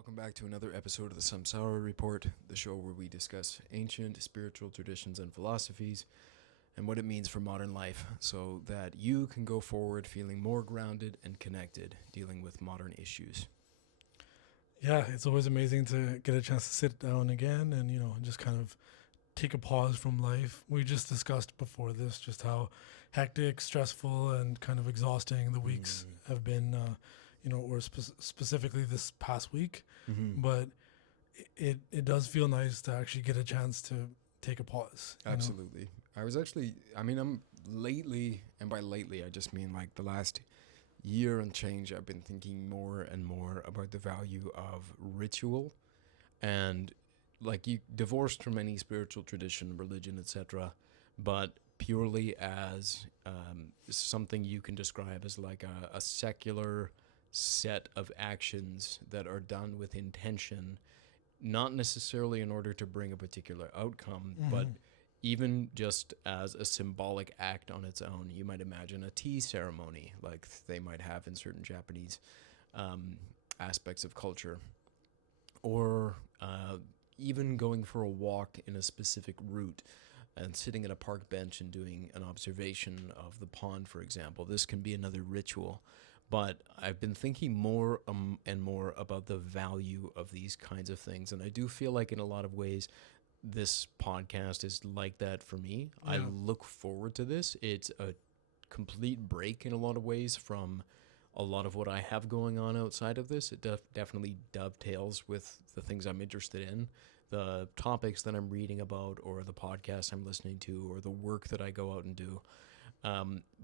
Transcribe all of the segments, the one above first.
Welcome back to another episode of the Samsara Report, the show where we discuss ancient spiritual traditions and philosophies and what it means for modern life so that you can go forward feeling more grounded and connected dealing with modern issues. Yeah, it's always amazing to get a chance to sit down again and, just kind of take a pause from life. We just discussed before this just how hectic, stressful, and kind of exhausting the weeks have been, or specifically this past week. Mm-hmm. But it does feel nice to actually get a chance to take a pause. Absolutely. I'm lately, and by lately, I just mean like the last year and change, I've been thinking more and more about the value of ritual and like you divorced from any spiritual tradition, religion, etc., but purely as something you can describe as like a secular set of actions that are done with intention, not necessarily in order to bring a particular outcome, but even just as a symbolic act on its own. You might imagine a tea ceremony like they might have in certain Japanese aspects of culture, or even going for a walk in a specific route and sitting at a park bench and doing an observation of the pond, for example. This can be another ritual. But I've been thinking more and more about the value of these kinds of things. And I do feel like in a lot of ways, this podcast is like that for me. Yeah. I look forward to this. It's a complete break in a lot of ways from a lot of what I have going on outside of this. It definitely dovetails with the things I'm interested in, the topics that I'm reading about, or the podcasts I'm listening to, or the work that I go out and do.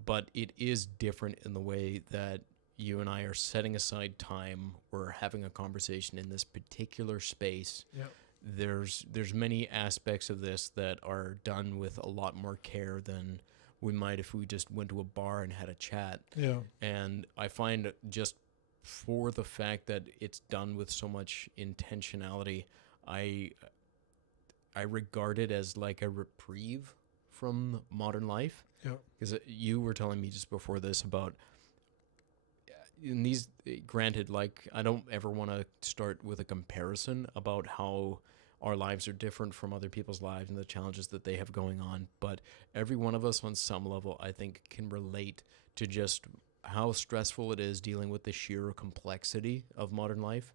But it is different in the way that you and I are setting aside time. We're having a conversation in this particular space. Yep. There's many aspects of this that are done with a lot more care than we might if we just went to a bar and had a chat. Yeah. And I find just for the fact that it's done with so much intentionality, I regard it as like a reprieve from modern life. Yeah. Because you were telling me just before this about in these, granted, like I don't ever want to start with a comparison about how our lives are different from other people's lives and the challenges that they have going on. But every one of us on some level, I think, can relate to just how stressful it is dealing with the sheer complexity of modern life.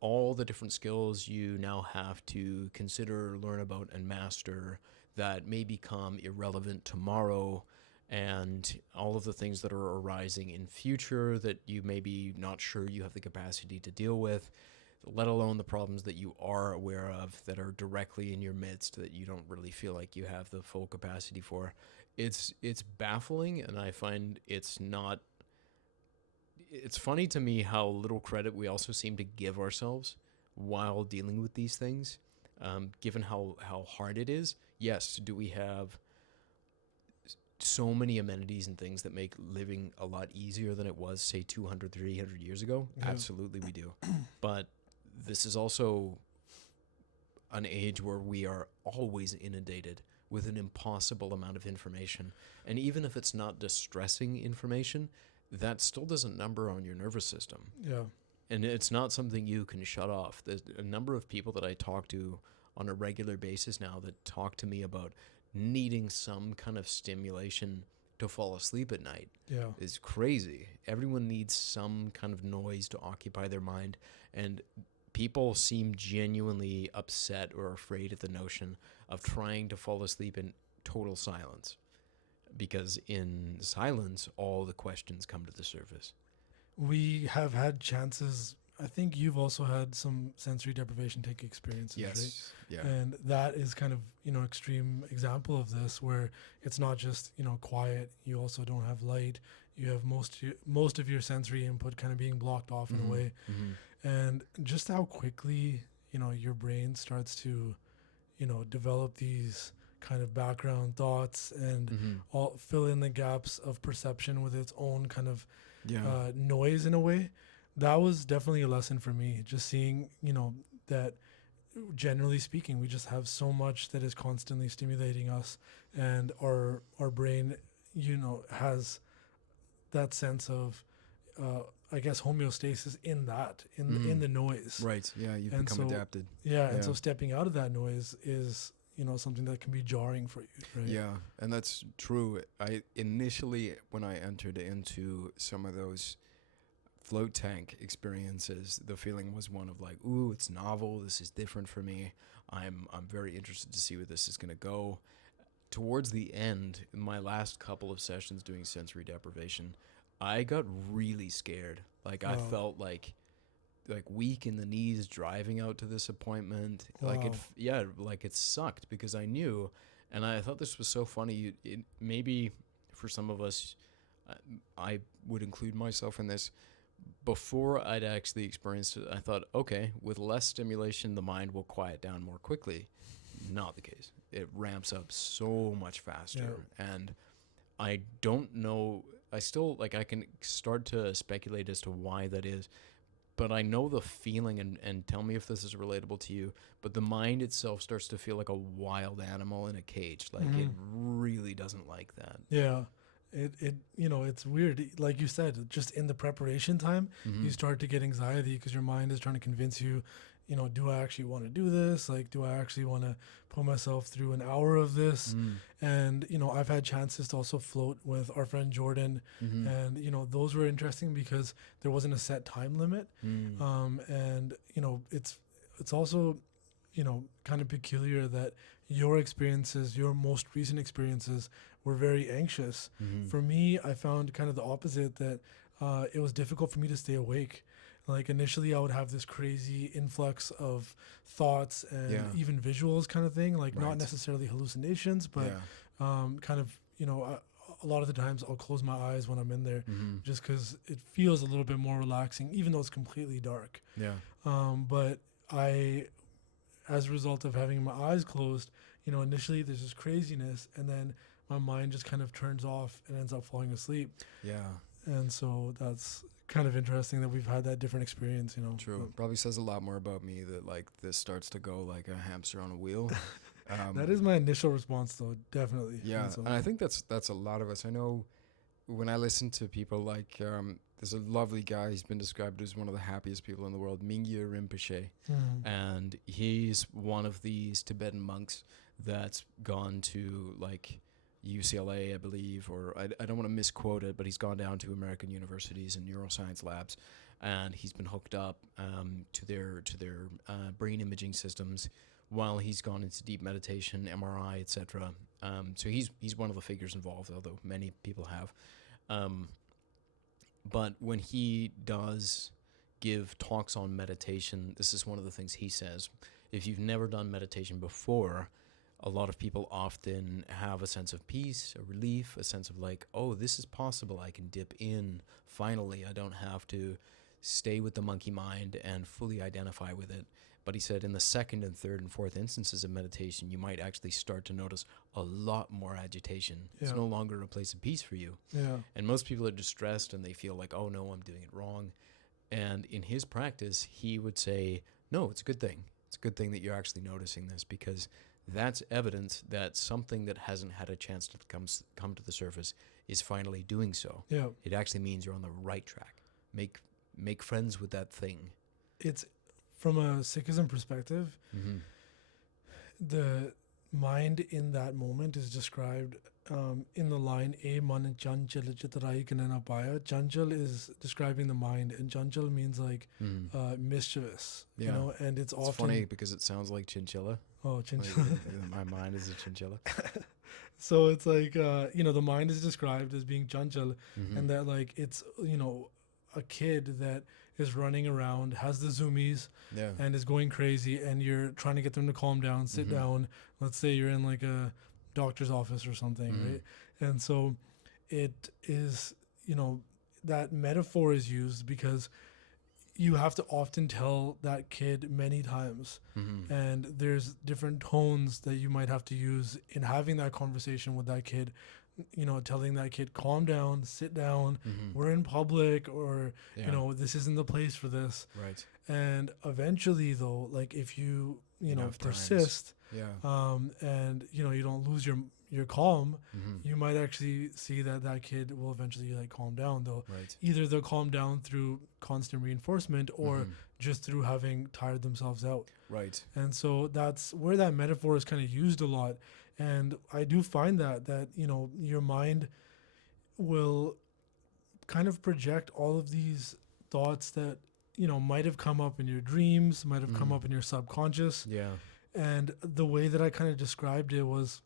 All the different skills you now have to consider, learn about, and master that may become irrelevant tomorrow, and all of the things that are arising in future that you may be not sure you have the capacity to deal with, let alone the problems that you are aware of that are directly in your midst that you don't really feel like you have the full capacity for. It's baffling, and I find it's funny to me how little credit we also seem to give ourselves while dealing with these things, given how hard it is. Yes, do we have so many amenities and things that make living a lot easier than it was, say, 200, 300 years ago? Yeah. Absolutely we do. But this is also an age where we are always inundated with an impossible amount of information. And even if it's not distressing information, that still doesn't number on your nervous system. Yeah. And it's not something you can shut off. There's a number of people that I talk to on a regular basis now that talk to me about needing some kind of stimulation to fall asleep at night. Yeah. Is crazy. Everyone needs some kind of noise to occupy their mind, and people seem genuinely upset or afraid at the notion of trying to fall asleep in total silence, because in silence all the questions come to the surface. We have had chances. I think you've also had some sensory deprivation take experiences, Yes. right? Yeah. And that is kind of, extreme example of this, where it's not just, quiet. You also don't have light. You have most of your sensory input kind of being blocked off in a way. Mm-hmm. And just how quickly, your brain starts to, develop these kind of background thoughts and all fill in the gaps of perception with its own kind of noise in a way. That was definitely a lesson for me, just seeing, that generally speaking, we just have so much that is constantly stimulating us, and our brain, has that sense of I guess, homeostasis in that, in the noise. Right. Yeah, you've And become so, adapted. yeah, and Yeah. so stepping out of that noise is, something that can be jarring for you, right? Yeah, and that's true. I initially, when I entered into some of those float tank experiences, the feeling was one of like, ooh, it's novel. This is different for me. I'm very interested to see where this is going to go. Towards the end, in my last couple of sessions doing sensory deprivation, I got really scared. Like I Wow. felt like weak in the knees driving out to this appointment. Like Wow. like it sucked because I knew, and I thought this was so funny. Maybe for some of us, uh, I would include myself in this. Before I'd actually experienced it, I thought, okay, with less stimulation, the mind will quiet down more quickly. Not the case. It ramps up so much faster, and I don't know. I still like I can start to speculate as to why that is, but I know the feeling, and tell me if this is relatable to you, but the mind itself starts to feel like a wild animal in a cage. Like it really doesn't like that. Yeah. It's weird. Like you said, just in the preparation time, you start to get anxiety because your mind is trying to convince you, do I actually want to do this? Like, do I actually want to put myself through an hour of this? And, I've had chances to also float with our friend Jordan. And, those were interesting because there wasn't a set time limit. And, it's also, kind of peculiar that your experiences, your most recent experiences, were very anxious. For me, I found kind of the opposite, that it was difficult for me to stay awake. Like initially I would have this crazy influx of thoughts and even visuals kind of thing, like not necessarily hallucinations, but kind of, a lot of the times I'll close my eyes when I'm in there just because it feels a little bit more relaxing, even though it's completely dark. But as a result of having my eyes closed, initially there's this craziness, and then my mind just kind of turns off and ends up falling asleep. And so that's kind of interesting that we've had that different experience, True. Probably says a lot more about me that like this starts to go like a hamster on a wheel. That is my initial response, though, definitely. Yeah, So, and I think that's a lot of us. I know when I listen to people like there's a lovely guy. He's been described as one of the happiest people in the world, Mingyur Rinpoche, and he's one of these Tibetan monks that's gone to like UCLA, I believe, or I don't want to misquote it, but he's gone down to American universities and neuroscience labs, and he's been hooked up to their brain imaging systems while he's gone into deep meditation, MRI, etc. So he's one of the figures involved, although many people have. But when he does give talks on meditation, this is one of the things he says. If you've never done meditation before, a lot of people often have a sense of peace, a relief, a sense of like, oh, this is possible. I can dip in. Finally, I don't have to stay with the monkey mind and fully identify with it. But he said in the second and third and fourth instances of meditation, you might actually start to notice a lot more agitation. It's no longer a place of peace for you. And most people are distressed and they feel like, oh no, I'm doing it wrong. And in his practice, he would say, no, it's a good thing. It's a good thing that you're actually noticing this, because that's evidence that something that hasn't had a chance to come to the surface is finally doing so. It actually means you're on the right track. Make friends with that thing. It's from a Sikhism perspective, the mind in that moment is described in the line "E man chanchal chitrai kanana paya." Chanchal is describing the mind, and chanchal means like mischievous, and it's often funny because it sounds like chinchilla. Oh, chinchilla! My mind is a chinchilla. So it's like the mind is described as being chanchal, and that like it's a kid that is running around, has the zoomies, and is going crazy, and you're trying to get them to calm down, sit down. Let's say you're in like a doctor's office or something, right? And so it is, that metaphor is used because you have to often tell that kid many times, and there's different tones that you might have to use in having that conversation with that kid, telling that kid, calm down, sit down, we're in public, or this isn't the place for this. Right. And eventually, though, like if you persist, and you don't lose you're calm, Mm-hmm. you might actually see that that kid will eventually like calm down. Though Right. either they'll calm down through constant reinforcement or Mm-hmm. just through having tired themselves out. Right. And so that's where that metaphor is kind of used a lot. And I do find that you know, your mind will kind of project all of these thoughts that, you know, might have come up in your dreams, might have come Mm. up in your subconscious. Yeah. And the way that I kind of described it was,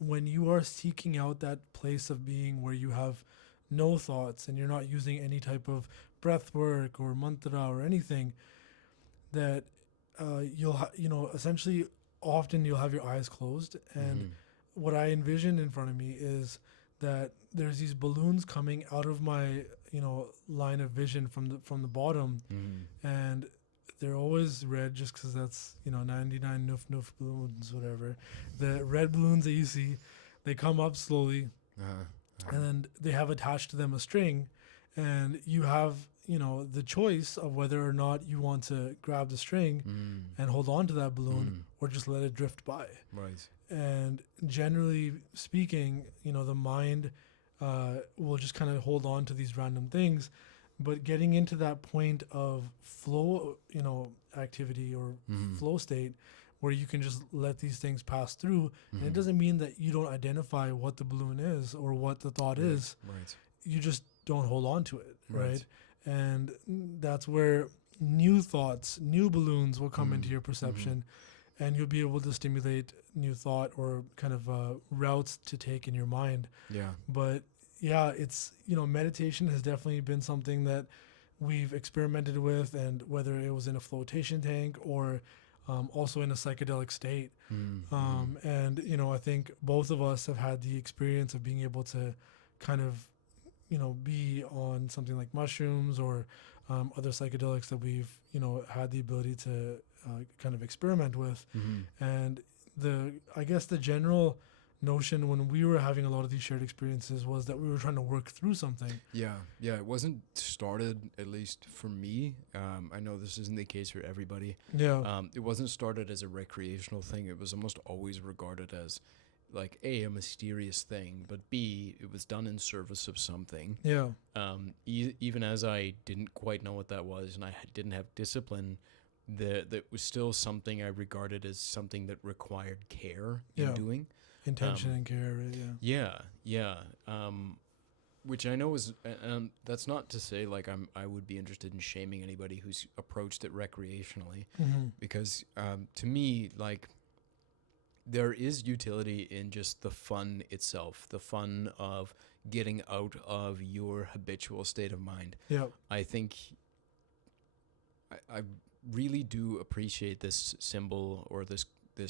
when you are seeking out that place of being where you have no thoughts and you're not using any type of breath work or mantra or anything, that you know, essentially often you'll have your eyes closed. And Mm-hmm. what I envision in front of me is that there's these balloons coming out of my, you know, line of vision from the bottom, Mm-hmm. and they're always red just because that's, you know, 99 noof noof balloons, whatever. The red balloons that you see, they come up slowly, Uh-huh. and then they have attached to them a string, and you have, you know, the choice of whether or not you want to grab the string Mm. and hold on to that balloon Mm. or just let it drift by. Right. And generally speaking, you know, the mind will just kind of hold on to these random things. But getting into that point of flow, you know, activity or Mm-hmm. flow state where you can just let these things pass through. And Mm-hmm. it doesn't mean that you don't identify what the balloon is or what the thought Right. is. Right. You just don't hold on to it, Right. right? And that's where new thoughts, new balloons will come into your perception, and you'll be able to stimulate new thought or kind of routes to take in your mind. Yeah. But yeah, it's, you know, meditation has definitely been something that we've experimented with, and whether it was in a flotation tank or also in a psychedelic state. Mm-hmm. And, you know, I think both of us have had the experience of being able to kind of, you know, be on something like mushrooms or other psychedelics that we've, you know, had the ability to kind of experiment with. Mm-hmm. And I guess the general notion when we were having a lot of these shared experiences was that we were trying to work through something. Yeah, yeah, it wasn't started, at least for me. I know this isn't the case for everybody. Yeah. It wasn't started as a recreational thing. It was almost always regarded as, like, A, a mysterious thing, but B, it was done in service of something. Yeah. Even as I didn't quite know what that was and I didn't have discipline, that was still something I regarded as something that required care in Yeah. doing. Intention and care, right? Yeah. Yeah, yeah. Which I know is, that's not to say like I would be interested in shaming anybody who's approached it recreationally, Mm-hmm. because to me, like, there is utility in just the fun itself, the fun of getting out of your habitual state of mind. Yeah. I think I really do appreciate this symbol or this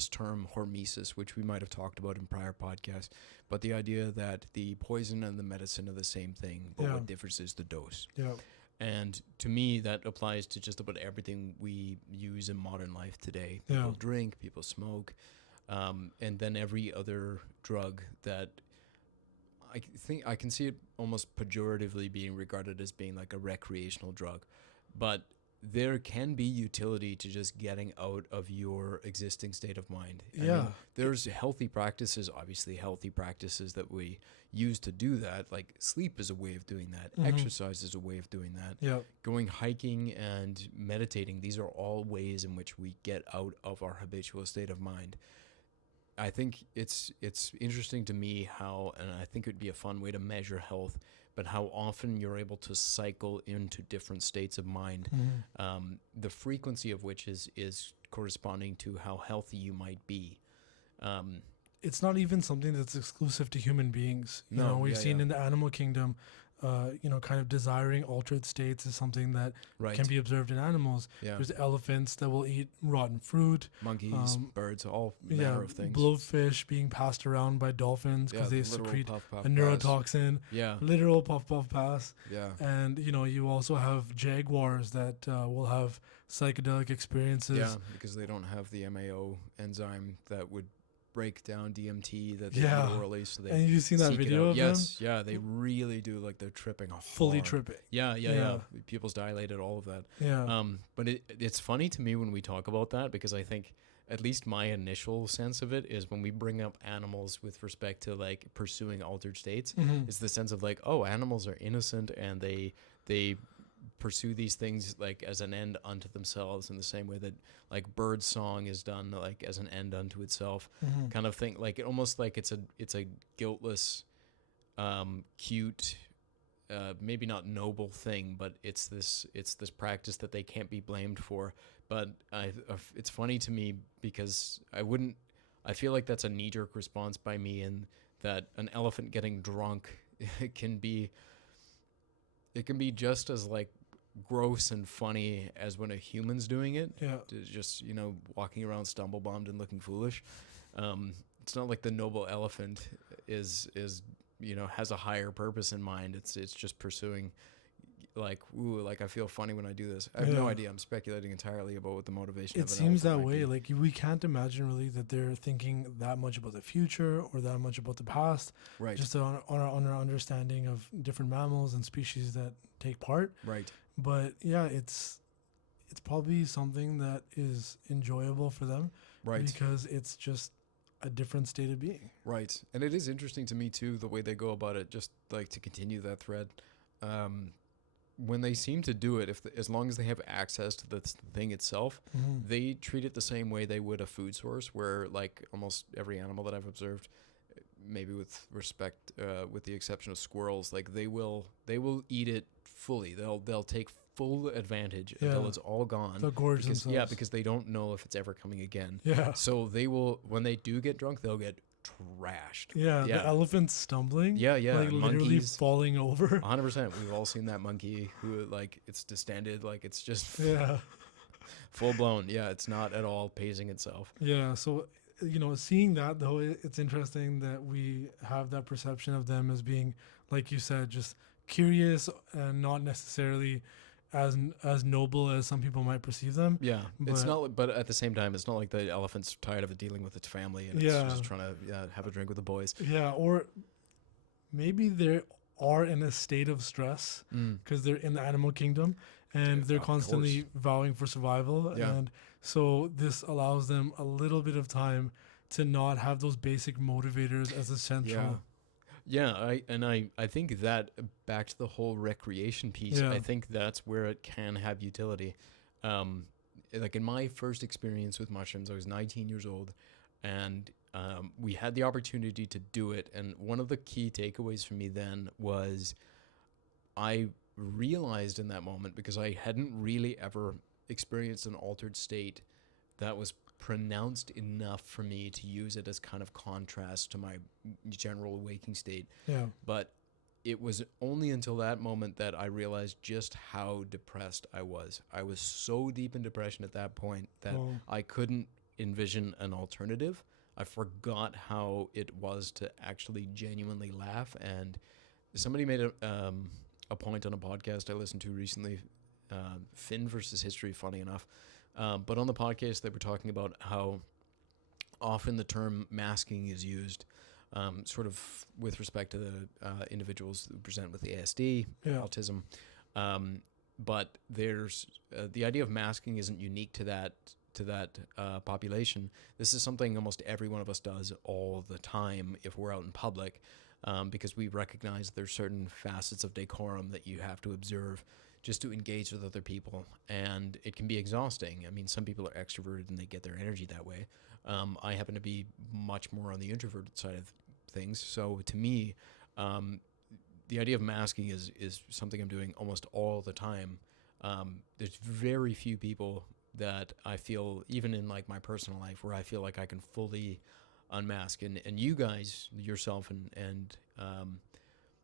term hormesis, which we might have talked about in prior podcasts, but the idea that the poison and the medicine are the same thing, but Yeah. what differs is the dose. Yeah. And to me, that applies to just about everything we use in modern life today. People Yeah. drink, people smoke, and then every other drug that I think I can see it almost pejoratively being regarded as being like a recreational drug. But there can be utility to just getting out of your existing state of mind. I Yeah. mean, there's healthy practices, obviously healthy practices that we use to do that. Like sleep is a way of doing that. Mhm. Exercise is a way of doing that. Yeah. Going hiking and meditating, these are all ways in which we get out of our habitual state of mind. I think it's interesting to me how, and I think it would be a fun way to measure health, but how often you're able to cycle into different states of mind, Mm-hmm. the frequency of which is corresponding to how healthy you might be. It's not even something that's exclusive to human beings. You know, we've seen in the animal kingdom, you know, kind of desiring altered states is something that Right. can be observed in animals. Yeah. There's elephants that will eat rotten fruit. Monkeys, birds, all manner of things. Blowfish being passed around by dolphins because they literal secrete puff, puff, a neurotoxin. Yeah. Literal puff puff pass. Yeah. And you know, you also have jaguars that will have psychedelic experiences. Yeah, because they don't have the MAO enzyme that would break down DMT that they Yeah. eat orally, so they And you've seen that seek it video out. of Yes, yeah, they really do, like they're tripping off. fully tripping. Yeah. Pupils dilated, all of that. Yeah. But it's funny to me when we talk about that, because I think at least my initial sense of it is when we bring up animals with respect to like pursuing altered states, Mm-hmm. it's the sense of like, oh, animals are innocent and they pursue these things like as an end unto themselves, in the same way that like bird song is done like as an end unto itself, Mm-hmm. kind of thing. Like it almost like it's a guiltless, cute, maybe not noble thing, but it's this practice that they can't be blamed for. But it's funny to me because I feel like that's a knee jerk response by me, and that an elephant getting drunk can be it can be just as like gross and funny as when a human's doing it. Yeah. Just walking around stumble bombed and looking foolish. It's not like the noble elephant is has a higher purpose in mind. It's just pursuing like, ooh, like I feel funny when I do this. I have no Yeah. idea. I'm speculating entirely about what the motivation It of an seems elephant that might way. be. Like we can't imagine really that they're thinking that much about the future or that much about the past. Right. Just on our understanding of different mammals and species that take part. Right. But yeah, it's probably something that is enjoyable for them. Right. Because it's just a different state of being. Right. And it is interesting to me too, the way they go about it, just like to continue that thread. When they seem to do it, as long as they have access to the thing itself, Mm-hmm. they treat it the same way they would a food source, where like almost every animal that I've observed, maybe with respect, with the exception of squirrels, like they will eat it fully. They'll take full advantage until it's all gone. They'll gorge because themselves. because they don't know if it's ever coming again. Yeah. So they will, when they do get drunk, they'll get trashed. Yeah, the elephant's stumbling. Yeah, Like literally monkeys. falling over. 100%. We've all seen that monkey who like it's distended, like it's just Yeah. full blown. Yeah, it's not at all pacing itself. Yeah. So, seeing that though, it's interesting that we have that perception of them as being, like you said, just curious and not necessarily as noble as some people might perceive them. Yeah, it's But- not. But at the same time, it's not like the elephant's tired of dealing with its family and it's Yeah. just trying to have a drink with the boys. Yeah. Or maybe they are in a state of stress because they're in the animal kingdom and Yeah, they're of constantly vowing for survival. Yeah. And so this allows them a little bit of time to not have those basic motivators as essential. Yeah, I think that back to the whole recreation piece, Yeah. I think that's where it can have utility. Like in my first experience with mushrooms, I was 19 years old, and we had the opportunity to do it. And one of the key takeaways for me then was I realized in that moment, because I hadn't really ever experienced an altered state that was pronounced enough for me to use it as kind of contrast to my general waking state. Yeah. But it was only until that moment that I realized just how depressed I was. I was so deep in depression at that point that Oh. I couldn't envision an alternative. I forgot how it was to actually genuinely laugh. And somebody made a point on a podcast I listened to recently, Finn versus History, funny enough. But on the podcast, they were talking about how often the term masking is used, sort of with respect to the individuals who present with ASD, Yeah. autism. But there's the idea of masking isn't unique to that population. This is something almost every one of us does all the time if we're out in public, because we recognize there's certain facets of decorum that you have to observe just to engage with other people, and it can be exhausting. I mean, some people are extroverted and they get their energy that way. I happen to be much more on the introverted side of things, so to me, the idea of masking is something I'm doing almost all the time. There's very few people that I feel, even in like my personal life, where I feel like I can fully unmask, and you guys, yourself and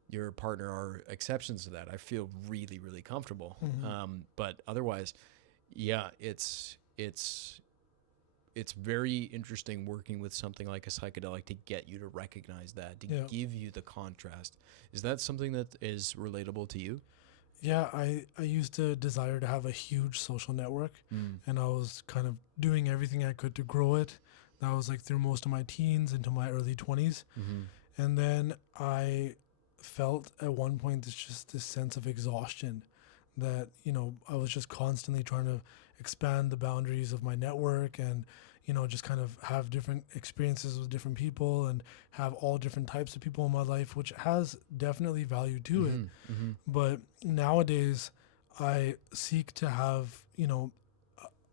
your partner are exceptions to that. I feel really, really comfortable. Mhm. But otherwise, yeah, it's very interesting working with something like a psychedelic to get you to recognize that, to Yeah. give you the contrast. Is that something that is relatable to you? Yeah, I used to desire to have a huge social network, and I was kind of doing everything I could to grow it. That was like through most of my teens into my early 20s. Mm-hmm. And then I felt at one point this sense of exhaustion that, I was just constantly trying to expand the boundaries of my network and, just kind of have different experiences with different people and have all different types of people in my life, which has definitely value to it. But nowadays I seek to have,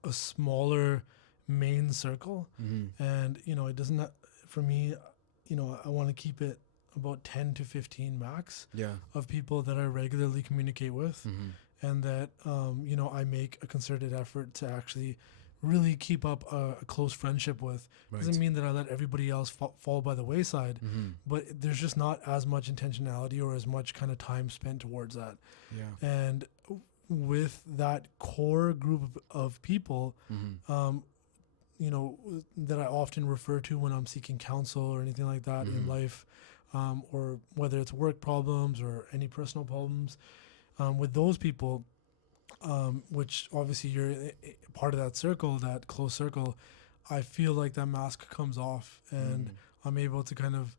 a smaller main circle. And, it doesn't, for me, I want to keep it about 10 to 15 max of people that I regularly communicate with, and that, I make a concerted effort to actually really keep up a close friendship with. Doesn't mean that I let everybody else fall by the wayside, but there's just not as much intentionality or as much kind of time spent towards that. And with that core group of people, that I often refer to when I'm seeking counsel or anything like that in life, or whether it's work problems or any personal problems, with those people, which obviously you're part of that circle, that close circle, I feel like that mask comes off and I'm able to kind of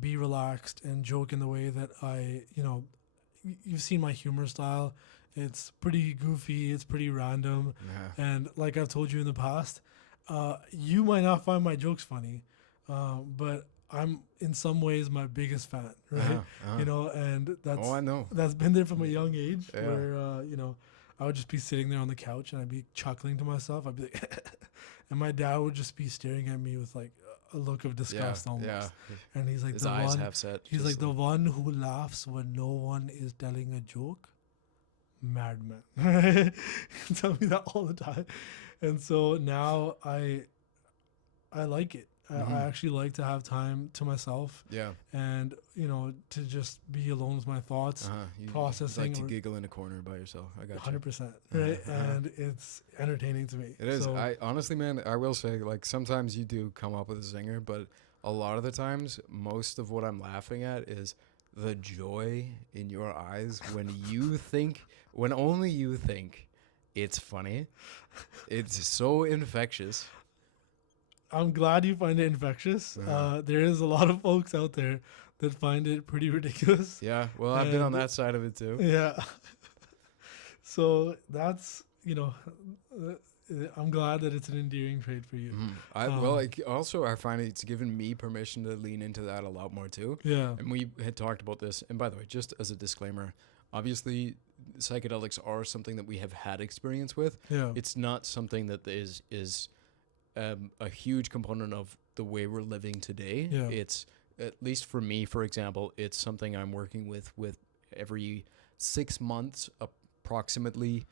be relaxed and joke in the way that you've seen my humor style. It's pretty goofy. It's pretty random. And like I've told you in the past, you might not find my jokes funny, but I'm in some ways my biggest fan, right? And that's, I know. That's been there from a young age where, I would just be sitting there on the couch and I'd be chuckling to myself. I'd be like, and my dad would just be staring at me with like a look of disgust almost. And he's like, his eyes half set. He's like, the one who laughs when no one is telling a joke, madman. He tell me that all the time. And so now I like it. I actually like to have time to myself. And, to just be alone with my thoughts, processing. You like to giggle in a corner by yourself. I got 100%. Right? And it's entertaining to me. It is. So, I honestly, man, I will say, like, sometimes you do come up with a zinger, but a lot of the times, most of what I'm laughing at is the joy in your eyes when only you think it's funny. It's so infectious. I'm glad you find it infectious. There is a lot of folks out there that find it pretty ridiculous. Yeah, well, I've been on that side of it too. Yeah. So that's, I'm glad that it's an endearing trait for you. I find it's given me permission to lean into that a lot more too. Yeah. And we had talked about this. And by the way, just as a disclaimer, obviously psychedelics are something that we have had experience with. Yeah. It's not something that is a huge component of the way we're living today. Yeah. It's, at least for me, for example, it's something I'm working with every 6 months approximately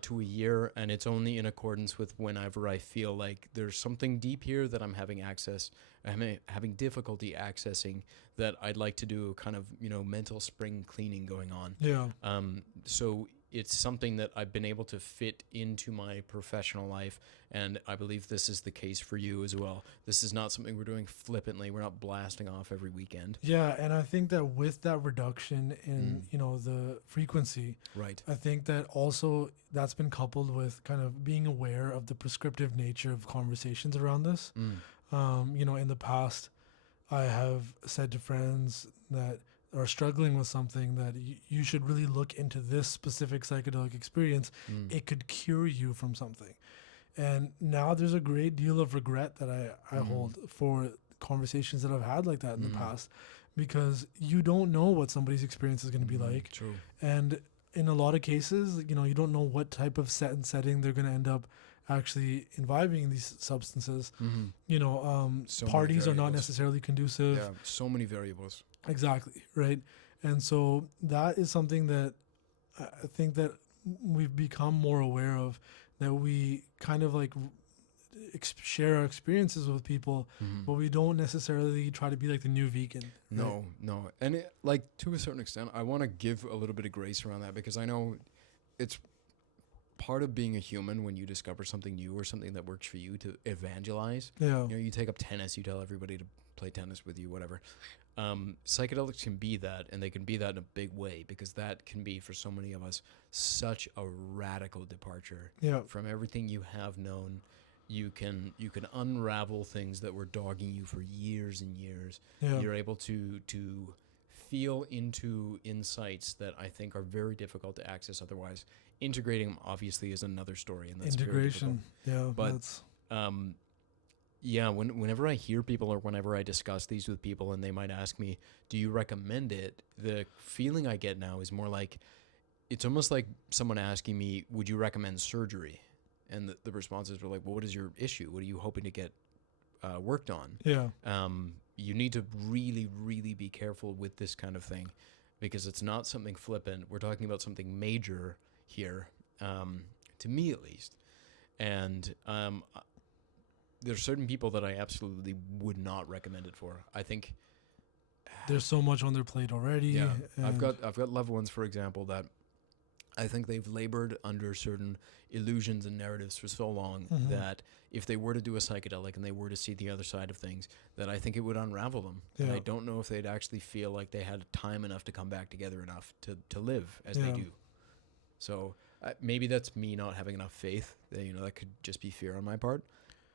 to a year, and it's only in accordance with whenever I feel like there's something deep here that I'm having difficulty accessing, that I'd like to do kind of, mental spring cleaning going on. Yeah. So it's something that I've been able to fit into my professional life, and I believe this is the case for you as well. This is not something we're doing flippantly. We're not blasting off every weekend. Yeah, and I think that with that reduction in, the frequency, right, I think that also that's been coupled with kind of being aware of the prescriptive nature of conversations around this. In the past, I have said to friends that are struggling with something that you should really look into this specific psychedelic experience. It could cure you from something. And now there's a great deal of regret that I hold for conversations that I've had like that in the past, because you don't know what somebody's experience is going to be like. True. And in a lot of cases, you don't know what type of setting they're going to end up actually imbibing these substances. So parties are not necessarily conducive. Yeah, so many variables. Exactly, right? And so that is something that I think that we've become more aware of, that we kind of like share our experiences with people, but we don't necessarily try to be like the new vegan. No. And to a certain extent, I want to give a little bit of grace around that, because I know it's part of being a human when you discover something new or something that works for you to evangelize. Yeah. You take up tennis, you tell everybody to play tennis with you, whatever. Psychedelics can be that, and they can be that in a big way, because that can be, for so many of us, such a radical departure from everything you have known. You can unravel things that were dogging you for years and years. Yeah. You're able to feel into insights that I think are very difficult to access otherwise. Integrating them obviously is another story, and that's integration. very difficult. Yeah, but that's Yeah, whenever I hear people or whenever I discuss these with people and they might ask me, do you recommend it? The feeling I get now is more like, it's almost like someone asking me, would you recommend surgery? And the responses were like, well, what is your issue? What are you hoping to get worked on? Yeah. You need to really, really be careful with this kind of thing because it's not something flippant. We're talking about something major here, to me at least. And there's certain people that I absolutely would not recommend it for. I think There's so much on their plate already. yeah, I've and got loved ones, for example, that I think they've labored under certain illusions and narratives for so long Mhm. that if they were to do a psychedelic and they were to see the other side of things, that I think it would unravel them. And Yeah. I don't know if they'd actually feel like they had time enough to come back together enough to live as they Yeah. do. So maybe that's me not having enough faith. That could just be fear on my part.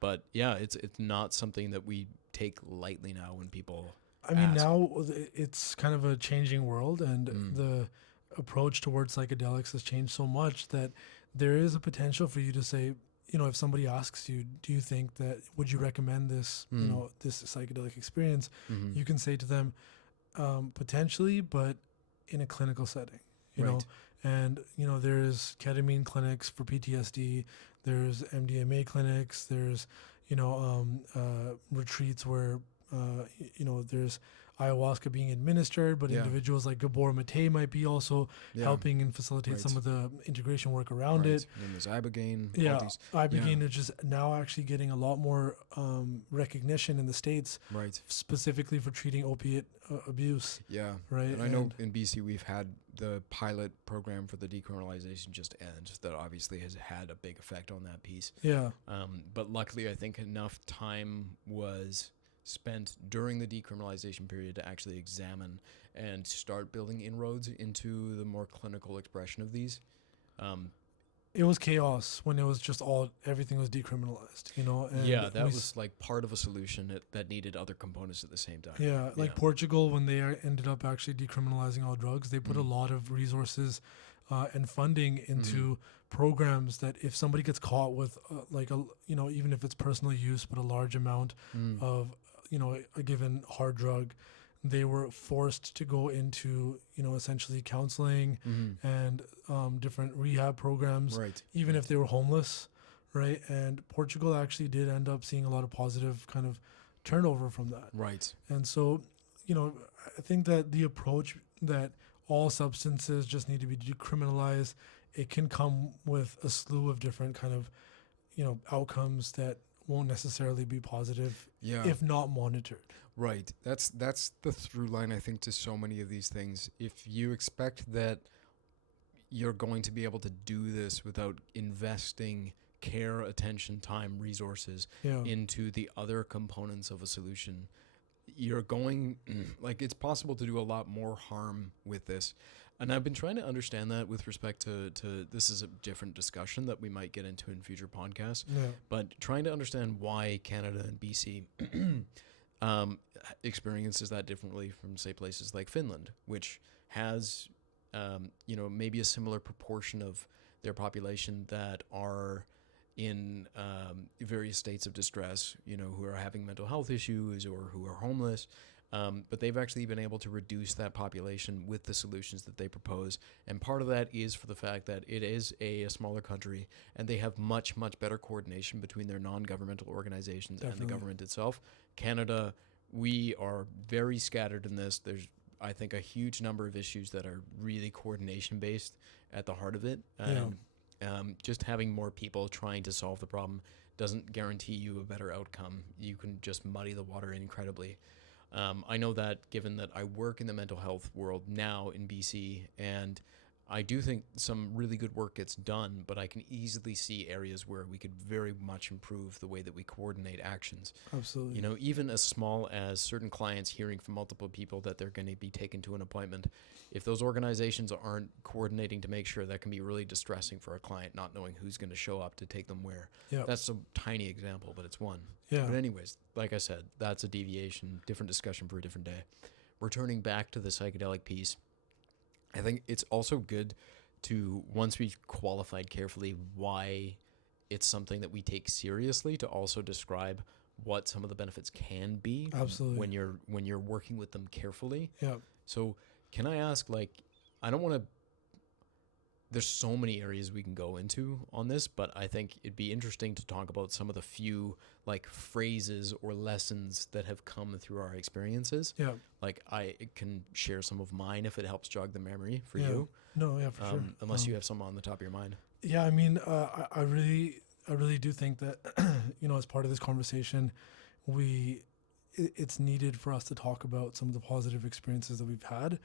But yeah, it's not something that we take lightly now when people I mean, ask. now it's kind of a changing world, and Mm. the approach towards psychedelics has changed so much that there is a potential for you to say, if somebody asks you, do you think that, would you recommend this, Mm. this psychedelic experience? Mm-hmm. You can say to them, potentially, but in a clinical setting, Right. and, there's ketamine clinics for PTSD, there's MDMA clinics, there's, retreats where, there's ayahuasca being administered, but Yeah. individuals like Gabor Mate might be also Yeah. helping and facilitate Right. some of the integration work around Right. it. And then there's ibogaine. All Yeah, these. ibogaine is just now actually getting a lot more recognition in the States, Right. specifically for treating opiate abuse. Yeah. Right. And I know in BC we've had the pilot program for the decriminalization just end that obviously has had a big effect on that piece. Yeah. But luckily, I think enough time was spent during the decriminalization period to actually examine and start building inroads into the more clinical expression of these. It was chaos when it was just everything was decriminalized, and Yeah, that was like part of a solution that needed other components at the same time. Yeah, like Portugal, when they ended up actually decriminalizing all drugs, they put a lot of resources and funding into programs that if somebody gets caught with even if it's personal use, but a large amount of, a given hard drug, they were forced to go into, essentially counseling and different rehab programs, Right. even if they were homeless, right? And Portugal actually did end up seeing a lot of positive kind of turnover from that. Right. And so, I think that the approach that all substances just need to be decriminalized, it can come with a slew of different kind of, outcomes that won't necessarily be positive if not monitored. Right. That's the through line, I think, to so many of these things. If you expect that you're going to be able to do this without investing care, attention, time, resources into the other components of a solution, you're going it's possible to do a lot more harm with this. And I've been trying to understand that with respect to this is a different discussion that we might get into in future podcasts, but trying to understand why Canada and BC experiences that differently from, say, places like Finland, which has, maybe a similar proportion of their population that are in various states of distress, who are having mental health issues or who are homeless. But they've actually been able to reduce that population with the solutions that they propose. And part of that is for the fact that it is a smaller country and they have much, much better coordination between their non-governmental organizations and the government itself. Canada, we are very scattered in this. There's, I think, a huge number of issues that are really coordination-based at the heart of it. And just having more people trying to solve the problem doesn't guarantee you a better outcome. You can just muddy the water incredibly. I know that given that I work in the mental health world now in BC, and I do think some really good work gets done, but I can easily see areas where we could very much improve the way that we coordinate actions. Absolutely. Even as small as certain clients hearing from multiple people that they're going to be taken to an appointment. If those organizations aren't coordinating to make sure, that can be really distressing for a client, not knowing who's going to show up to take them where. That's a tiny example, but it's one. But anyways, like I said, that's a deviation, different discussion for a different day. Returning back to the psychedelic piece, I think it's also good to, once we've qualified carefully why it's something that we take seriously, to also describe what some of the benefits can be Absolutely. when you're working with them carefully. Yeah. So can I ask, like, I don't want to, there's so many areas we can go into on this, but I think it'd be interesting to talk about some of the few like phrases or lessons that have come through our experiences. Yeah. Like I can share some of mine if it helps jog the memory for Yeah. you. No, yeah, for sure. Unless you have some on the top of your mind. Yeah, I mean, I really do think that, as part of this conversation, it's needed for us to talk about some of the positive experiences that we've had.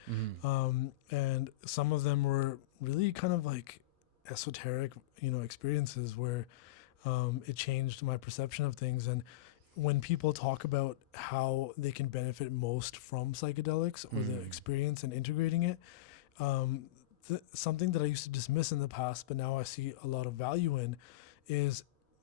And some of them were really kind of like esoteric, experiences where it changed my perception of things. And when people talk about how they can benefit most from psychedelics or the experience and integrating it, something that I used to dismiss in the past, but now I see a lot of value in, is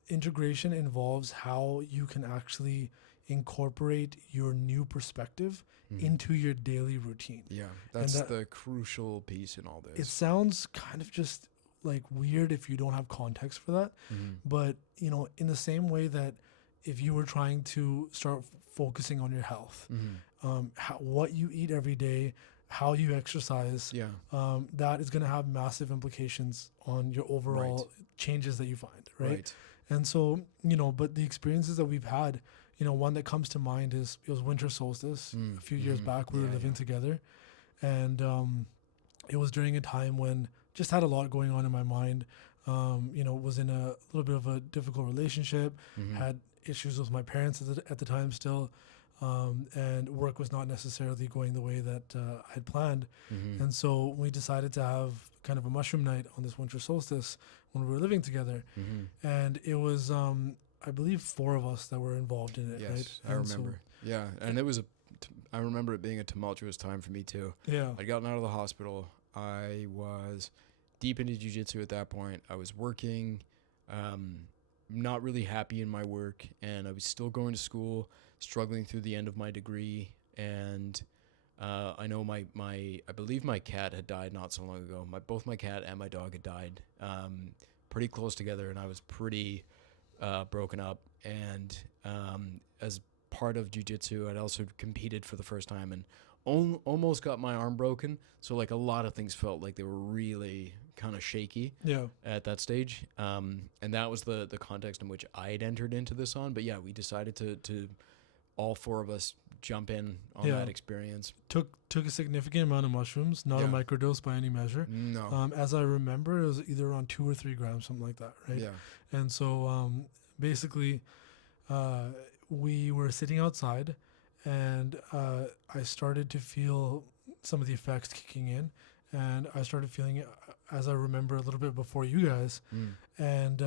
integration involves how you can actually incorporate your new perspective into your daily routine. Yeah, that's the crucial piece in all this. It sounds kind of just like weird if you don't have context for that, but in the same way that if you were trying to start focusing on your health, what you eat every day, how you exercise, that is going to have massive implications on your overall changes that you find, right? And so, but the experiences that we've had, one that comes to mind is it was winter solstice a few years back. We were living together, and it was during a time when just had a lot going on in my mind. Was in a little bit of a difficult relationship, had issues with my parents at the time still. And work was not necessarily going the way that I had planned. And so we decided to have kind of a mushroom night on this winter solstice when we were living together. And it was, I believe, 4 of us that were involved in it, yes, right? I remember. And it was I remember it being a tumultuous time for me too. Yeah. I'd gotten out of the hospital. I was deep into jiu-jitsu at that point. I was working, not really happy in my work, and I was still going to school, struggling through the end of my degree. And I know I believe my cat had died not so long ago. Both my cat and my dog had died pretty close together, and I was pretty broken up. And as part of jiu-jitsu, I'd also competed for the first time and almost got my arm broken. So like a lot of things felt like they were really kind of shaky at that stage. And that was the context in which I had entered into this on. But yeah, we decided to all 4 of us jump in on that experience. Took a significant amount of mushrooms, not a microdose by any measure. No. As I remember, it was either around 2 or 3 grams, something like that, right? Yeah. And so basically, we were sitting outside, and I started to feel some of the effects kicking in, and I started feeling it, as I remember, a little bit before you guys, and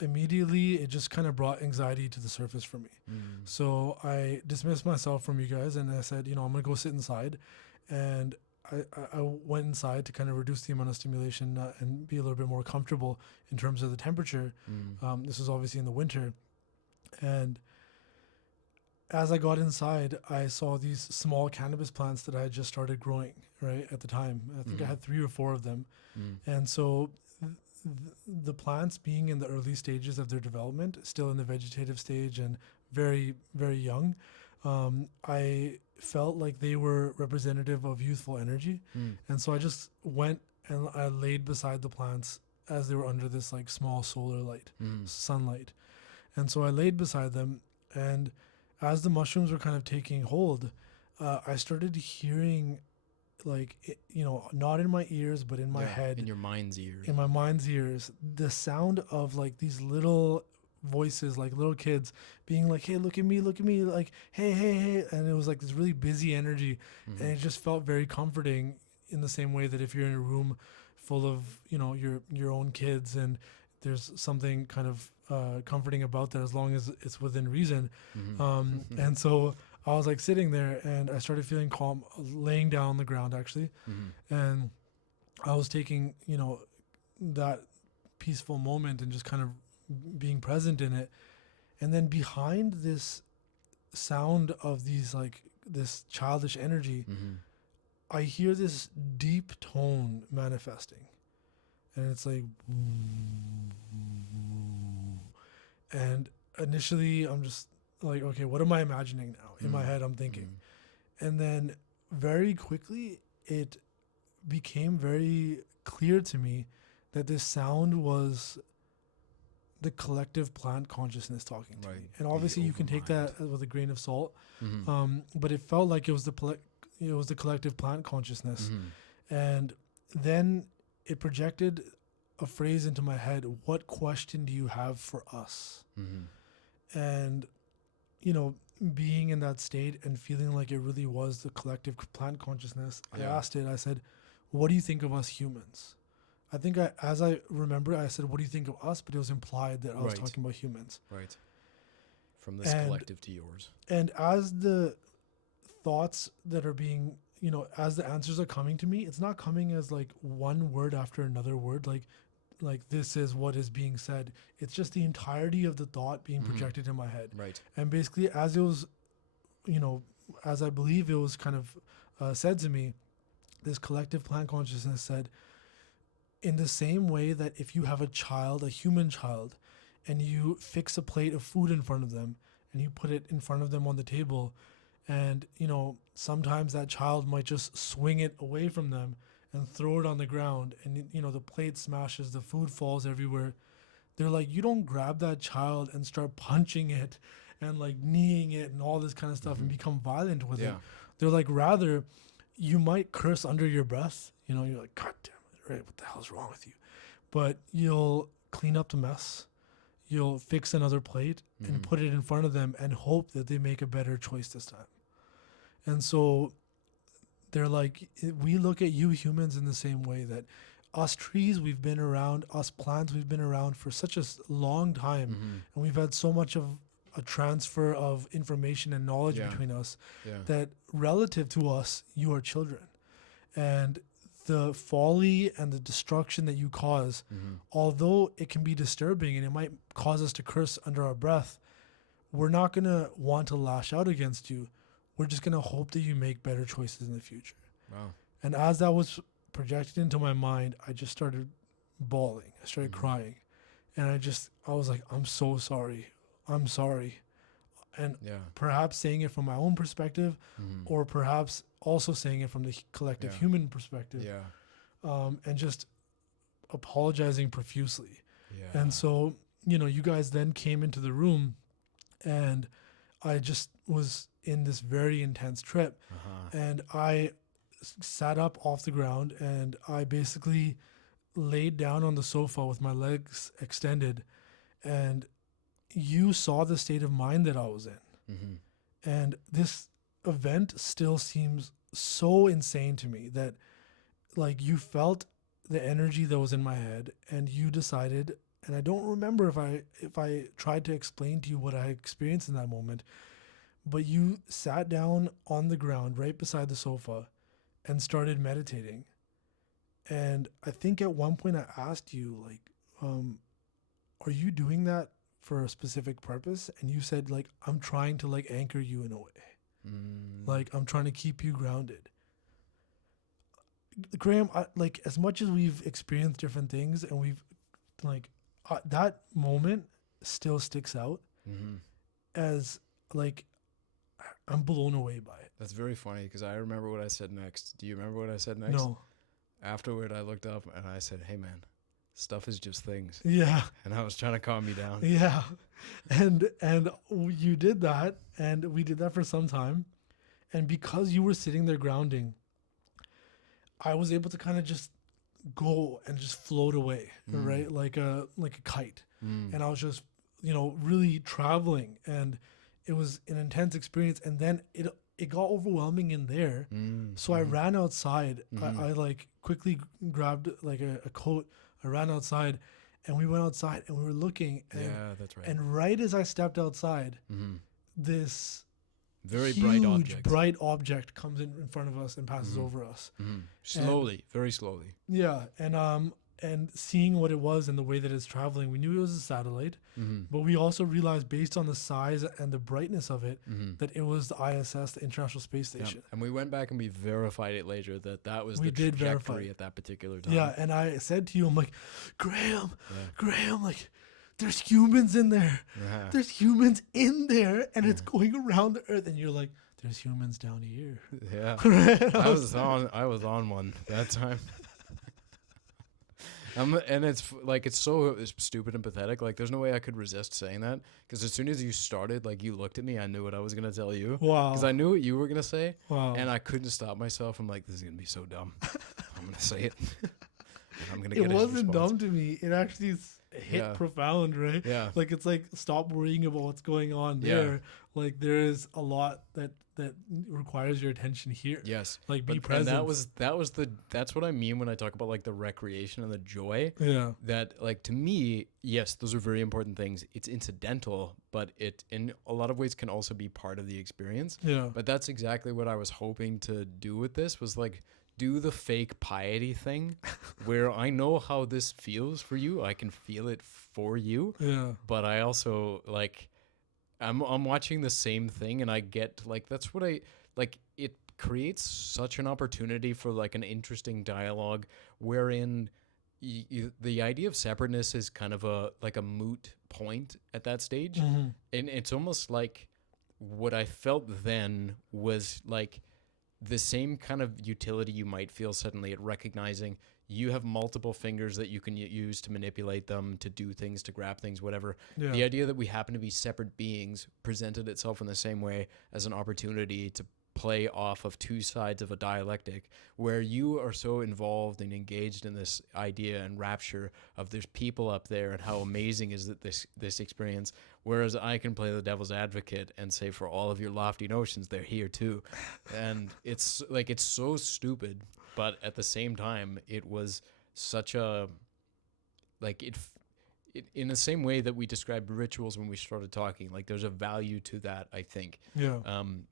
immediately it just kind of brought anxiety to the surface for me. So I dismissed myself from you guys, and I said, I'm gonna go sit inside, and I went inside to kind of reduce the amount of stimulation and be a little bit more comfortable in terms of the temperature. This was obviously in the winter, and as I got inside, I saw these small cannabis plants that I had just started growing, right, at the time. I think I had 3 or 4 of them. And so the plants, being in the early stages of their development, still in the vegetative stage and very, very young, I felt like they were representative of youthful energy. And so I just went and I laid beside the plants as they were under this like small solar light, sunlight. And so I laid beside them, and as the mushrooms were kind of taking hold, I started hearing, like, not in my ears, but in my head. In your mind's ears. In my mind's ears, the sound of like these little voices, like little kids being like, hey, look at me, like, hey, hey, hey. And it was like this really busy energy. And it just felt very comforting, in the same way that if you're in a room full of, your own kids, and there's something kind of comforting about that, as long as it's within reason. And so I was like sitting there, and I started feeling calm, laying down on the ground actually. And I was taking, that peaceful moment and just kind of being present in it. And then behind this sound of these, like, this childish energy, I hear this deep tone manifesting. And it's like, and initially I'm just like, okay, what am I imagining now? In my head, I'm thinking. And then very quickly, it became very clear to me that this sound was the collective plant consciousness talking to me. And obviously you can take that with a grain of salt. But it felt like it was the collective plant consciousness. And then it projected a phrase into my head: what question do you have for us? And, you know, being in that state and feeling like it really was the collective plant consciousness, I asked it, I said, what do you think of us humans? I think as I remember, I said, what do you think of us? But it was implied that I was talking about humans. Right. From this collective to yours. And as the thoughts that are being, you know, as the answers are coming to me, it's not coming as like one word after another word, like this is what is being said. It's just the entirety of the thought being projected in my head. Right. And basically, as it was, you know, as I believe it was kind of said to me, this collective plant consciousness said, in the same way that if you have a child, a human child, and you fix a plate of food in front of them and you put it in front of them on the table, and, you know, sometimes that child might just swing it away from them and throw it on the ground, and, you know, the plate smashes, the food falls everywhere. They're like, you don't grab that child and start punching it and like kneeing it and all this kind of stuff and become violent with it. They're like, rather, you might curse under your breath. You know, you're like, God damn it, right? What the hell's wrong with you? But you'll clean up the mess. You'll fix another plate and put it in front of them and hope that they make a better choice this time. And so they're like, we look at you humans in the same way that us trees, we've been around, us plants, we've been around for such a long time. And we've had so much of a transfer of information and knowledge between us that relative to us, you are children. And the folly and the destruction that you cause, although it can be disturbing and it might cause us to curse under our breath, we're not going to want to lash out against you. We're just going to hope that you make better choices in the future. Wow. And as that was projected into my mind, I just started bawling. I started crying. And I was like, I'm so sorry. I'm sorry. And perhaps saying it from my own perspective, or perhaps also saying it from the collective human perspective, and just apologizing profusely. And so, you know, you guys then came into the room, and I just was in this very intense trip, and I sat up off the ground, and I basically laid down on the sofa with my legs extended, and you saw the state of mind that I was in. And this event still seems so insane to me that, like, you felt the energy that was in my head, and you decided, and I don't remember if I tried to explain to you what I experienced in that moment, but you sat down on the ground right beside the sofa and started meditating. And I think at one point I asked you, like, are you doing that for a specific purpose? And you said, like, I'm trying to like anchor you in a way. Like, I'm trying to keep you grounded. Graham, like, as much as we've experienced different things and we've like, that moment still sticks out as like, I'm blown away by it. That's very funny because I remember what I said next. Do you remember what I said next? No. Afterward, I looked up and I said, hey man, stuff is just things. Yeah. And I was trying to calm you down. Yeah. And you did that, and we did that for some time. And because you were sitting there grounding, I was able to kind of just go and just float away, right? Like a kite. And I was just, you know, really traveling, and it was an intense experience. And then it got overwhelming in there. So I ran outside. I like quickly grabbed like a coat. I ran outside, and we went outside, and we were looking. And, that's right. And right as I stepped outside, this very huge bright object comes in front of us and passes over us. Slowly, very slowly. Yeah. And seeing what it was and the way that it's traveling, we knew it was a satellite, but we also realized, based on the size and the brightness of it, that it was the ISS, the International Space Station. And we went back and we verified it later that was the trajectory at that particular time. Yeah, and I said to you, I'm like, Graham, like, there's humans in there. Uh-huh. There's humans in there, and it's Yeah. going around the earth, and you're like, there's humans down here. Yeah. Right? I was on one that time. And it's so stupid and pathetic. Like, there's no way I could resist saying that, because as soon as you started, like, you looked at me, I knew what I was gonna tell you, Wow. because I knew what you were gonna say, Wow. and I couldn't stop myself. I'm like, this is gonna be so dumb. I'm gonna say it. And I'm gonna It get his wasn't response. dumb to me. It actually hit Yeah. profound, right? Yeah. Like, it's like, stop worrying about what's going on Yeah. there. Like, there is a lot that requires your attention here. Yes. Like, be And present. that's what I mean when I talk about, like, the recreation and the joy. Yeah. That, like, to me, yes, those are very important things. It's incidental, but it in a lot of ways can also be part of the experience. Yeah. But that's exactly what I was hoping to do with this, was like, do the fake piety thing where I know how this feels for you. I can feel it for you, Yeah. but I also, like, I'm watching the same thing, and I get, like, that's what I like. It creates such an opportunity for, like, an interesting dialogue wherein the idea of separateness is kind of a moot point at that stage. Mhm. And it's almost like what I felt then was like the same kind of utility you might feel suddenly at recognizing you have multiple fingers that you can use to manipulate them, to do things, to grab things, whatever. Yeah. The idea that we happen to be separate beings presented itself in the same way as an opportunity to play off of two sides of a dialectic, where you are so involved and engaged in this idea and rapture of there's people up there and how amazing is that this experience, whereas I can play the devil's advocate and say, for all of your lofty notions, they're here too. And it's like, it's so stupid, but at the same time, it was such a, like, it in the same way that we described rituals when we started talking, like, there's a value to that, I think. Yeah.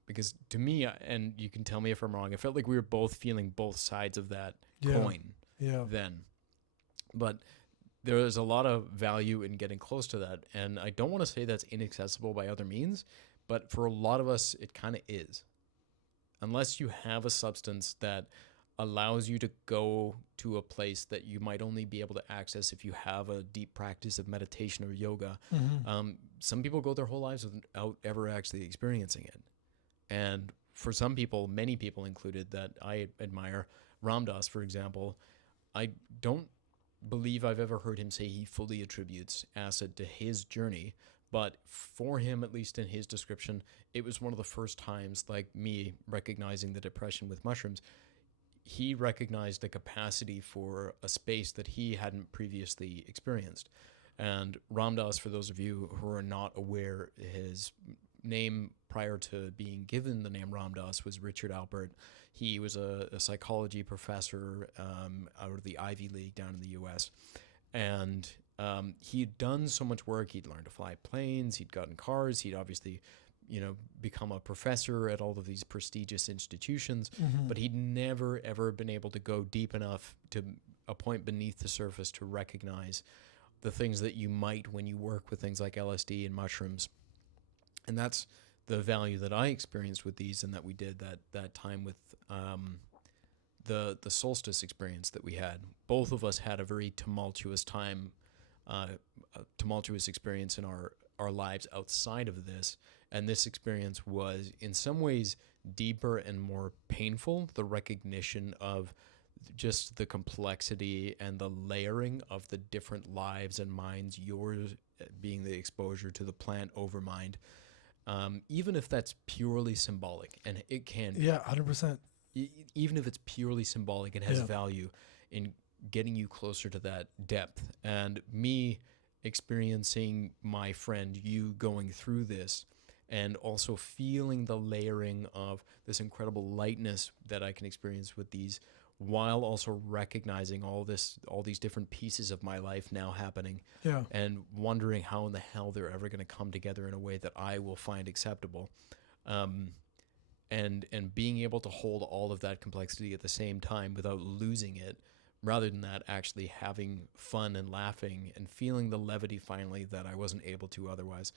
Because to me, and you can tell me if I'm wrong, I felt like we were both feeling both sides of that Yeah. coin Yeah. then. But there is a lot of value in getting close to that. And I don't want to say that's inaccessible by other means, but for a lot of us, it kind of is. Unless you have a substance that allows you to go to a place that you might only be able to access if you have a deep practice of meditation or yoga. Mm-hmm. Some people go their whole lives without ever actually experiencing it. And for some people, many people included that I admire, Ram Dass, for example, I don't believe I've ever heard him say he fully attributes acid to his journey, but for him, at least in his description, it was one of the first times, like me recognizing the depression with mushrooms, he recognized the capacity for a space that he hadn't previously experienced. And Ram Dass, for those of you who are not aware, his name prior to being given the name Ram Dass was Richard Alpert. He was a psychology professor out of the Ivy League down in the U.S. And he'd done so much work. He'd learned to fly planes. He'd gotten cars. He'd obviously, become a professor at all of these prestigious institutions, Mm-hmm. but he'd never, ever been able to go deep enough to a point beneath the surface to recognize the things that you might when you work with things like LSD and mushrooms. And that's the value that I experienced with these, and that we did that time with the solstice experience that we had. Both of us had a very tumultuous time, a tumultuous experience in our lives outside of this. And this experience was in some ways deeper and more painful, the recognition of just the complexity and the layering of the different lives and minds, yours being the exposure to the plant over mind. Even if that's purely symbolic, and it can be. Yeah, 100%. Even if it's purely symbolic, it has Yeah. value in getting you closer to that depth. And me experiencing my friend, you going through this, and also feeling the layering of this incredible lightness that I can experience with these, while also recognizing all these different pieces of my life now happening, Yeah. and wondering how in the hell they're ever going to come together in a way that I will find acceptable. And being able to hold all of that complexity at the same time without losing it, rather than that, actually having fun and laughing and feeling the levity finally that I wasn't able to otherwise.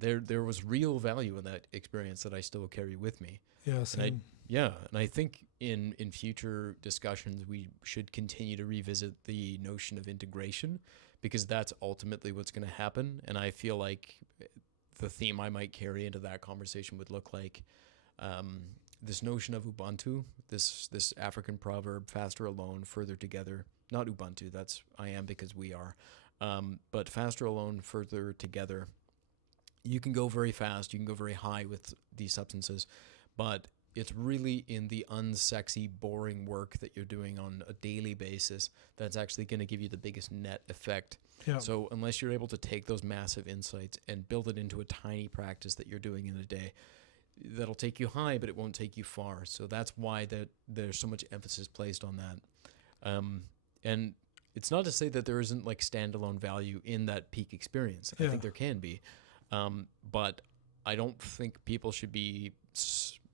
There was real value in that experience that I still carry with me. Yeah. Same. And I think in future discussions we should continue to revisit the notion of integration, because that's ultimately what's going to happen. And I feel like the theme I might carry into that conversation would look like this notion of Ubuntu, this African proverb, faster alone, further together. Not Ubuntu, that's I am because we are. But faster alone, further together. You can go very fast, you can go very high with these substances, but it's really in the unsexy, boring work that you're doing on a daily basis that's actually going to give you the biggest net effect. Yeah. So unless you're able to take those massive insights and build it into a tiny practice that you're doing in a day, that'll take you high, but it won't take you far. So that's why there's so much emphasis placed on that. And it's not to say that there isn't like standalone value in that peak experience. I think there can be. But I don't think people should be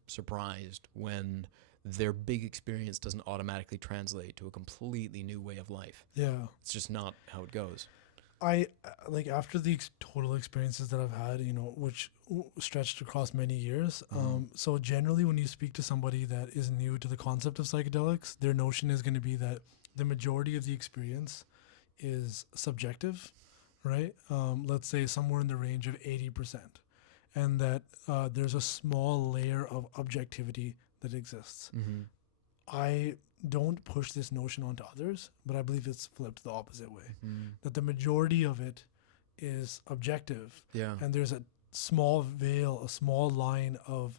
surprised when their big experience doesn't automatically translate to a completely new way of life. Yeah. It's just not how it goes. I like after the total experiences that I've had, which stretched across many years. So generally when you speak to somebody that is new to the concept of psychedelics, their notion is going to be that the majority of the experience is subjective, right? Let's say somewhere in the range of 80%. And that there's a small layer of objectivity that exists. I don't push this notion onto others, but I believe it's flipped the opposite way. That the majority of it is objective. Yeah. And there's a small veil, a small line of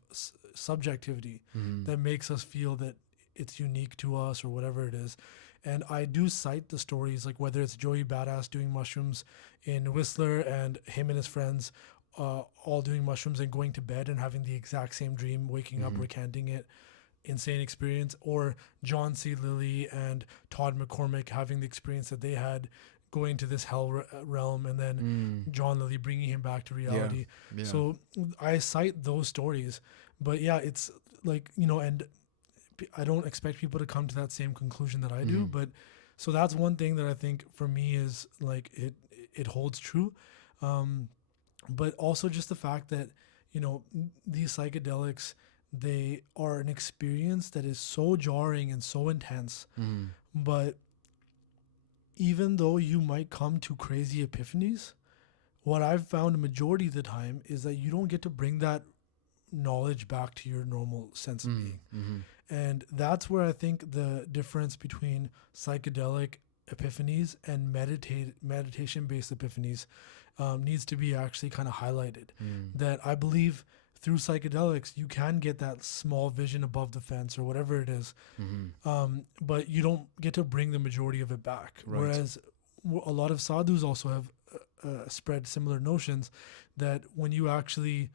subjectivity that makes us feel that it's unique to us or whatever it is. And I do cite the stories, like whether it's Joey Badass doing mushrooms in Whistler and him and his friends all doing mushrooms and going to bed and having the exact same dream, waking up, recanting it. Insane experience. Or John C. Lilly and Todd McCormick having the experience that they had going to this hell realm, and then John Lilly bringing him back to reality. Yeah. So I cite those stories, but yeah, it's like, and I don't expect people to come to that same conclusion that I do, but so that's one thing that I think for me is like it holds true. But also just the fact that, these psychedelics, they are an experience that is so jarring and so intense. But even though you might come to crazy epiphanies, what I've found a majority of the time is that you don't get to bring that knowledge back to your normal sense of being. And that's where I think the difference between psychedelic epiphanies and meditation-based epiphanies needs to be actually kind of highlighted. That I believe through psychedelics, you can get that small vision above the fence or whatever it is, but you don't get to bring the majority of it back. Right. Whereas a lot of sadhus also have spread similar notions that when you actually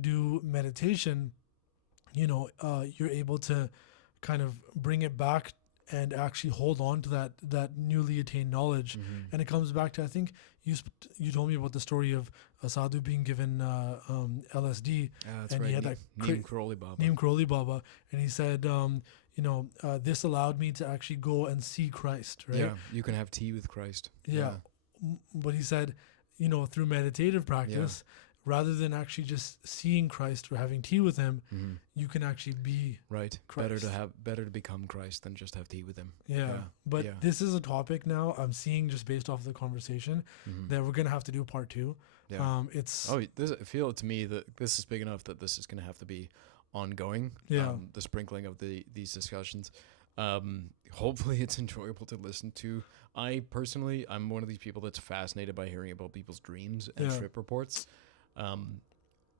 do meditation, you're able to kind of bring it back and actually hold on to that newly attained knowledge. And it comes back to, I think you told me about the story of a sadhu being given LSD, and he had that Neem Karoli Baba, and he said, this allowed me to actually go and see Christ, right? Yeah, you can have tea with Christ. Yeah. But he said, through meditative practice, rather than actually just seeing Christ or having tea with him, you can actually be right. Christ. Better to become Christ than just have tea with him. But this is a topic now I'm seeing just based off of the conversation that we're gonna have to do part 2. I feel to me that this is big enough that this is gonna have to be ongoing. The sprinkling of these discussions. Hopefully it's enjoyable to listen to. I'm one of these people that's fascinated by hearing about people's dreams and trip reports.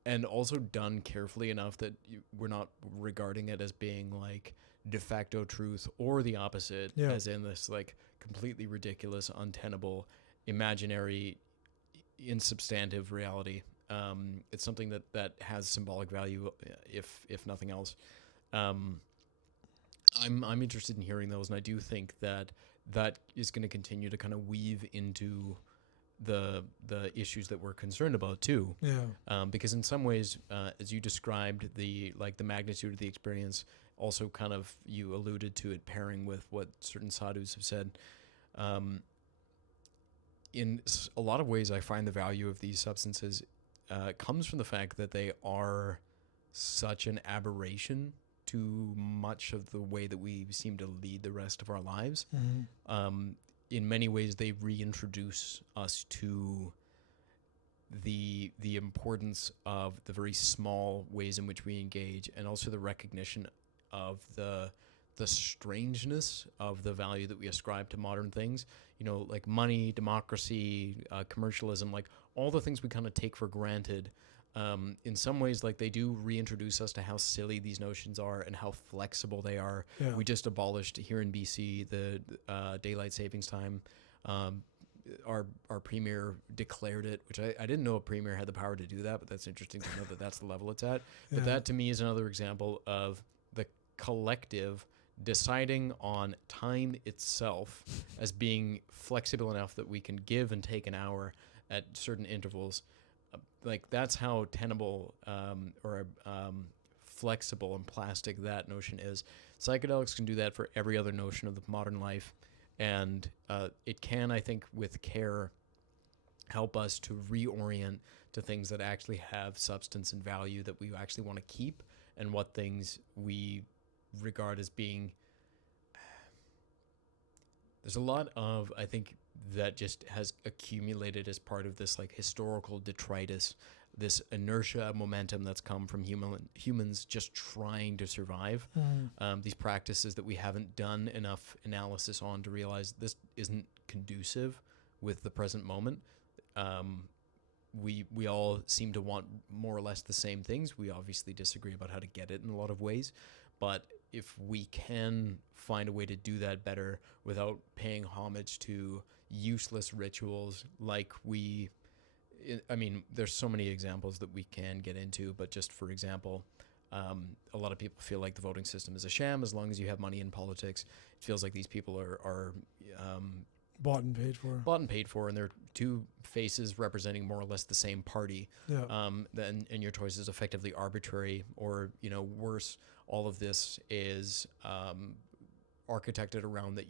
And also done carefully enough that we're not regarding it as being like de facto truth or the opposite, as in this like completely ridiculous, untenable, imaginary, insubstantive reality. It's something that has symbolic value, if nothing else. I'm interested in hearing those, and I do think that is going to continue to kind of weave into the issues that we're concerned about too. Because in some ways, as you described, the magnitude of the experience, also kind of you alluded to it pairing with what certain sadhus have said. In a lot of ways, I find the value of these substances comes from the fact that they are such an aberration to much of the way that we seem to lead the rest of our lives. in many ways they reintroduce us to the importance of the very small ways in which we engage, and also the recognition of the strangeness of the value that we ascribe to modern things, like money, democracy, commercialism, like all the things we kind of take for granted. In some ways, like, they do reintroduce us to how silly these notions are and how flexible they are. Yeah. We just abolished here in BC the daylight savings time. Our premier declared it, which I didn't know a premier had the power to do that, but that's interesting to know that that's the level it's at. But that to me is another example of the collective deciding on time itself as being flexible enough that we can give and take an hour at certain intervals. Like, that's how tenable or flexible and plastic that notion is. Psychedelics can do that for every other notion of the modern life. And it can, I think, with care, help us to reorient to things that actually have substance and value that we actually want to keep, and what things we regard as being... There's a lot of, I think, that just has accumulated as part of this, like, historical detritus, this inertia momentum that's come from humans just trying to survive. These practices that we haven't done enough analysis on to realize this isn't conducive with the present moment. We all seem to want more or less the same things. We obviously disagree about how to get it in a lot of ways, but if we can find a way to do that better without paying homage to useless rituals, like there's so many examples that we can get into, but just for example, a lot of people feel like the voting system is a sham as long as you have money in politics. It feels like these people are bought and paid for, and they're two faces representing more or less the same party. And your choice is effectively arbitrary, or worse, all of this is architected around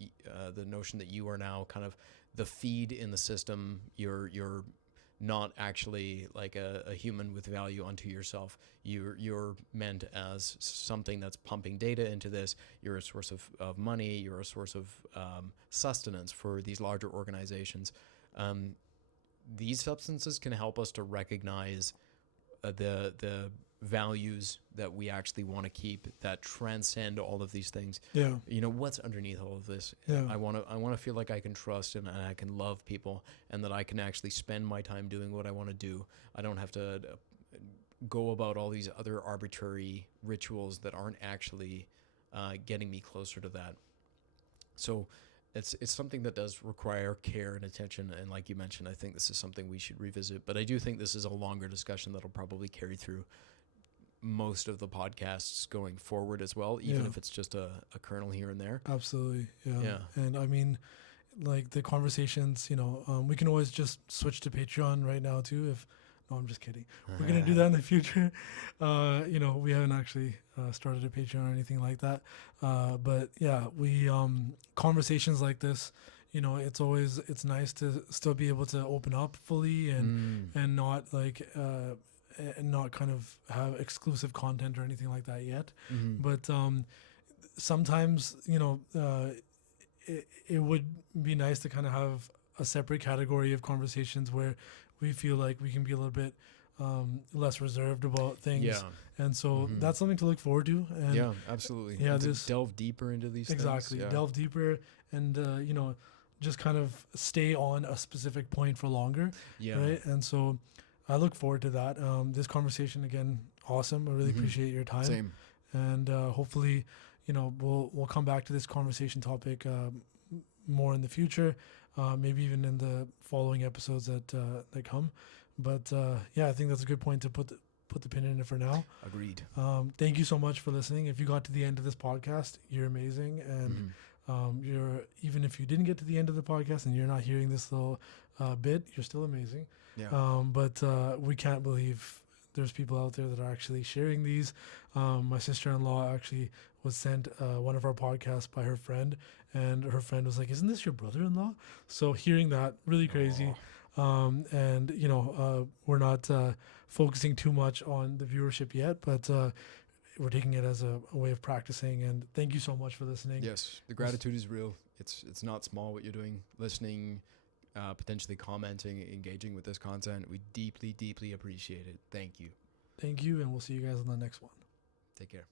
the notion that you are now kind of the feed in the system. You're not actually like a human with value unto yourself. You're meant as something that's pumping data into this. You're a source of money. You're a source of sustenance for these larger organizations. These substances can help us to recognize the values that we actually want to keep, that transcend all of these things. What's underneath all of this. I want to feel like I can trust and I can love people, and that I can actually spend my time doing what I want to do. I don't have to go about all these other arbitrary rituals that aren't actually getting me closer to that. So it's something that does require care and attention, and like you mentioned, I think this is something we should revisit. But I do think this is a longer discussion that'll probably carry through most of the podcasts going forward as well, even if it's just a kernel here and there. Absolutely. Yeah. And I mean, like, the conversations, we can always just switch to Patreon right now too. No, I'm just kidding. We're going to do that in the future. We haven't actually started a Patreon or anything like that. But yeah, we, conversations like this, it's nice to still be able to open up fully and not like, and not kind of have exclusive content or anything like that yet. But sometimes, it would be nice to kind of have a separate category of conversations where we feel like we can be a little bit less reserved about things. Yeah. And so that's something to look forward to. And yeah, absolutely. Yeah, just delve deeper into these things. Exactly. Delve deeper and, just kind of stay on a specific point for longer. Yeah. Right. And so I look forward to that. This conversation, again, awesome. I really appreciate your time. Same. And hopefully, we'll come back to this conversation topic more in the future, maybe even in the following episodes that come. But I think that's a good point to put the pin in it for now. Agreed. Thank you so much for listening. If you got to the end of this podcast, you're amazing. And you're, even if you didn't get to the end of the podcast and you're not hearing this little bit, you're still amazing. Yeah. But we can't believe there's people out there that are actually sharing these. My sister-in-law actually was sent one of our podcasts by her friend, and her friend was like, "Isn't this your brother-in-law?" So hearing that, really crazy. And we're not focusing too much on the viewership yet, but we're taking it as a way of practicing. And thank you so much for listening. Yes, the gratitude is real. It's not small what you're doing. Listening, potentially commenting, engaging with this content. We deeply, deeply appreciate it. Thank you. Thank you, and we'll see you guys on the next one. Take care.